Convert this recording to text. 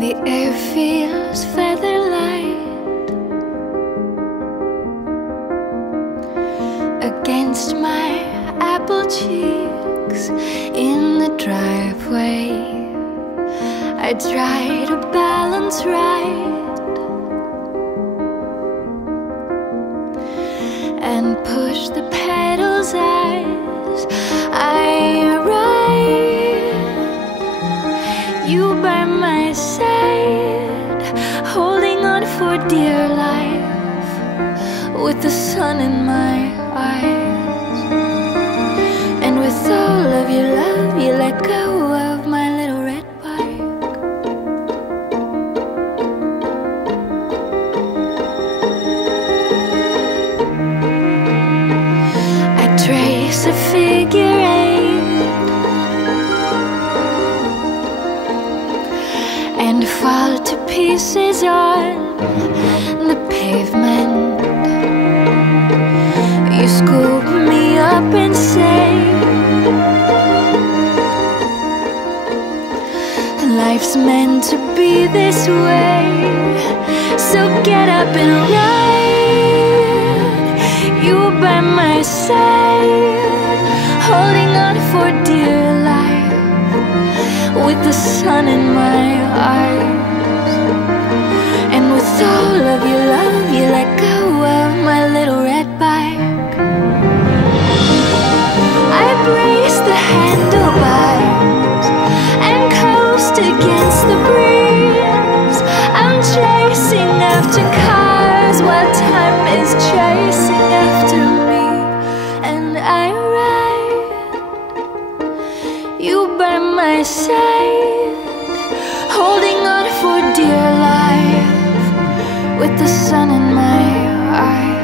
The air feels feather light against my apple cheeks in the driveway. I try to balance right and push the pedals as I ride. You by my side, holding on for dear life, with the sun in my eyes. And with all of your love, you let go of my little red bike. I trace a figure eight and fall to pieces on the pavement. You scoop me up and say, life's meant to be this way, so get up and ride. You by my side, holding on for dear life, with the sun in my eyes. And with all of your love, you let go of my little red bike. I brace the handlebars and coast against the breeze. I'm chasing after cars while time is chasing after me. And I ride, you by my side, holding on for dear life, with the sun in my eyes.